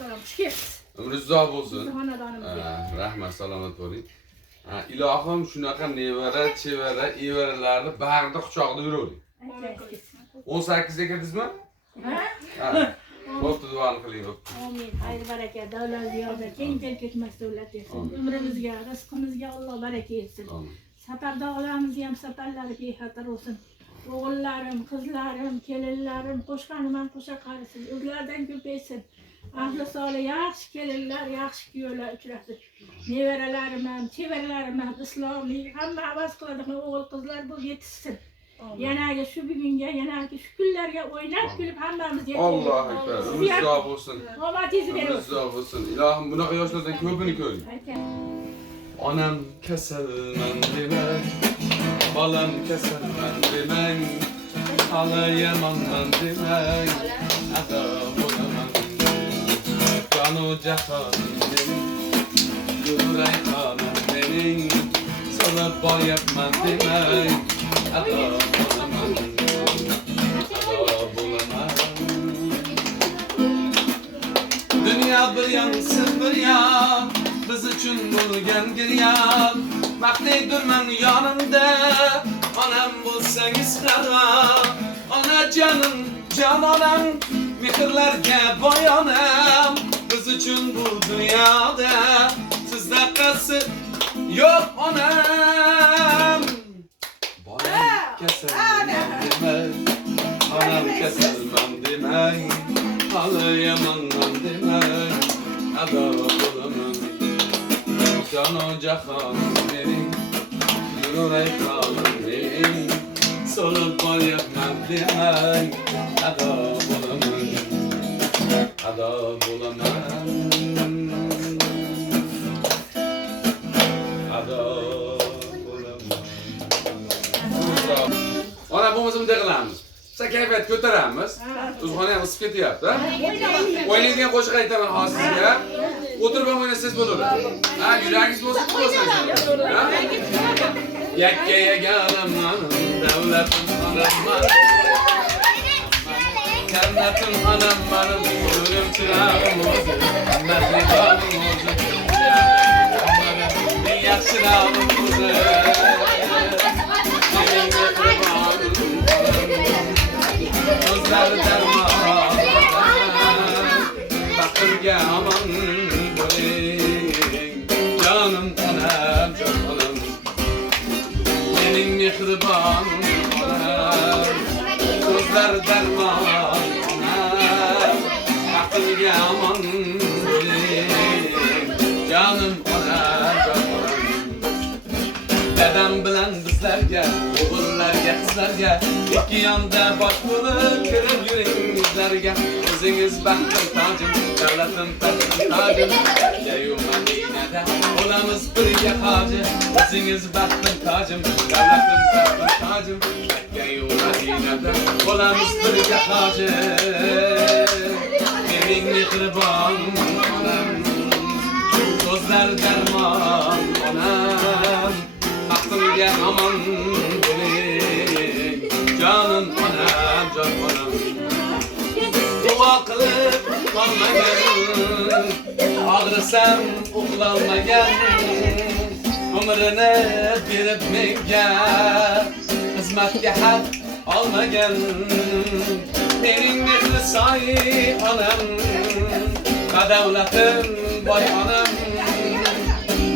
Aleykümselam. Hoş geldiniz. Ömrünüz uzoq bo'lsin. Rahmat, salomat bo'ling. Ilohim shunaqa nevara, chevara, evaralarni bag'rida quchoqda yuravering. 18 ga kirdingizmi? Ha. Bo'pti, duoni qiling. Amin. Xayr baraka, davlat ziyoda, keng ketmas davlat bersin. Umrimizga, rizqimizga Alloh baraka etsin. Safarda olamizni ham safarlari bexatar bo'lsin. O'g'illarim, qizlarim, kelinlarim, qo'shqanim ham qo'sha qarisin. O'zlaridan ko'paysin. Ahli solih yaxshi kelinlar, yaxshi kuyovlar uchrasin. Nevaralarim ham, chevaralarim ham islomiy, hamma havas qiladigan o'g'il qizlar bo'lib yetishsin. Yanagi shu bugunga, yanagi shu kunlarga o'ynab kulib hammamiz yetishsin. Allohu akbar. Umringiz uzoq bo'lsin. Omadingizni bersin. Umringiz uzoq bo'lsin. Ilohim bunaqa yoshlardan ko'pini ko'ring. Onam kasalman demang, bolam kasalman demang, hali yomonman demang, ado bo'laman. Jonu jahonim mening, yuray xonim mening, so'lib boryapman demang, ado bo'laman, ado bo'laman. Dünya bir yan, siz bir yan, biz uchun bo'lgan giryan, maqtaydurman yonimda, onam bo'lsangiz qaram, onajonim, jon onam, mehrlarga boy onam, biz uchun bu dunyoda sizdaqasi yo'q onam. Bolam kasalman demang, onam kasalman demang, hali yomonman demang, ado bo'laman. Jonu jahonim mening, yuray xonim mening, so'lib boryapman demang, ado bo'laman, ado bo'laman, ado bo'laman. Ona bo'lmasa bunday qilamiz. Siz kayfiyat ko'taramiz. O'zxona ham isib ketyapti. O'ynaydigan qo'shiq aytaman hozir sizga. O'tirib ham o'ynasangiz bo'laveradi. Ha, yuragingiz bo'lsa qo'ysangiz. Yakka yaganaman, davlatim onamman. Jannatim onamman, yo'lim chirog'im o'zi, mehribonim o'zi. Eng yaxshi nomim o'zi. O'zlari darmon, faqirga aman bo'ling, jonim onam, jon onam, mening mehribon onam, o'zlari darmon onam, faqirga aman bo'ling, jonim onam, jon onam. Dadam bilan bizlarga, o'g'illarga, qizlarga, ikki yonda bosh bo'lib kirib yuring yuzlarga. O'zingiz baxtim tojim, davlatim tojim, Makka-yu Madinada bo'lamiz birga hoji. O'zingiz baxtim tojim, davlatim tojim, Makka-yu Madinada bo'lamiz birga hoji. Mening mehribon onam, so'zlar darmon onam, baxtimga aman bo'ling, jonim onam, jon onam. Duo qilib qolmagan, og'risam uxlolmagan, umrini berib menga, xizmatga haq olmagan. Mening mehri soyi onam, badavlatim boy onam,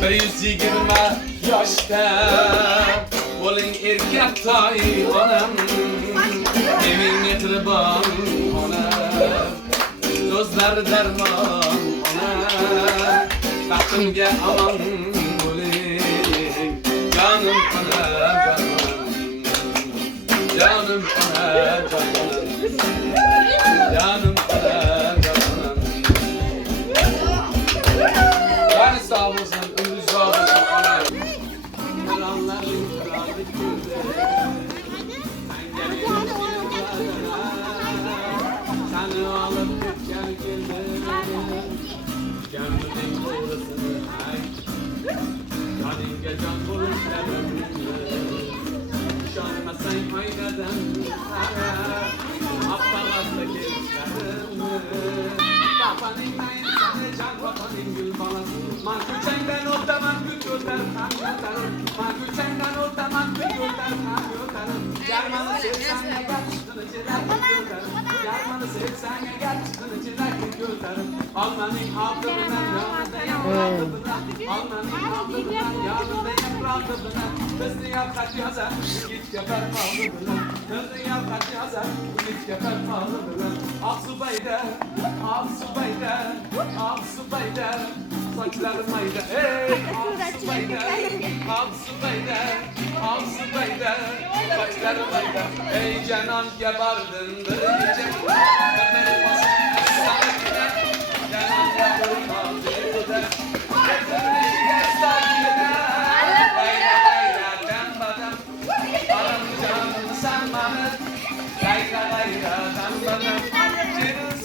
120 yoshda bo'ling erkak toy onam, mening mehribon onam, so'zlari darmon onam, baxtimga aman bo'ling, jonim onam, jonim onam, jon onam, jonim onam, jon onam. Bani sağ olsun, ömrünüz sağ olsun onam. Seni alıp gel gelme, gönlümün doğrusunu ay, canınga can bulup sevimli, şanmasan aynadan, aptal Babanın neyin sana can babanın gül balası. Man küçenden ortaman gül gönder kan göterim. Man küçenden ortaman gül gönder kan göterim. Yarmanı sevsen ne gel çıkını çiler göterim. Yarmanı sevsen ne gel çıkını çiler göterim. Almanın altından yanında yaprağı. Almanın altından yanında yaprağı. Kızı yaprak yazar, git yapar pahalı. Kızı yaprak yazar, git yapar pahalı. Aksubayda, Aksubayda, Aksubayda, saçlarım ayda, ey Aksubayda, Aksubayda, Aksubayda, saçlarım ayda, ey canan gebardın, diyecek, kaderi basın, sana gider, canan gebardın, gider, kaderi gider, gider, gayra gayra, dambadam, aram canım sen bana, gayra gayra, dambadam,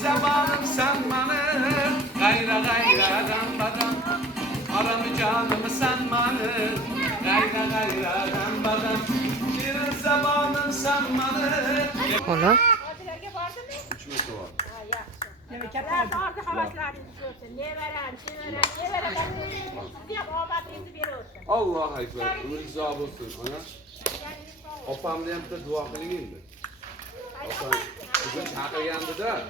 zamanım sen bana, gayra gayra dambadam, aramı canımı sen bana, gayra gayra dambadam, bir zamanım sen bana. Ola. Abilerge vardı mı? 3 metre var. Memleketler vardı havaslarını düşüyorsun. Ne veren, ne veren. Diye omadığınızı veriyorsun. Allah ekber, ömrünüz sağ olsun ana. Opam da yaptı dua kılın indi. Opam kızım çakırgandı da.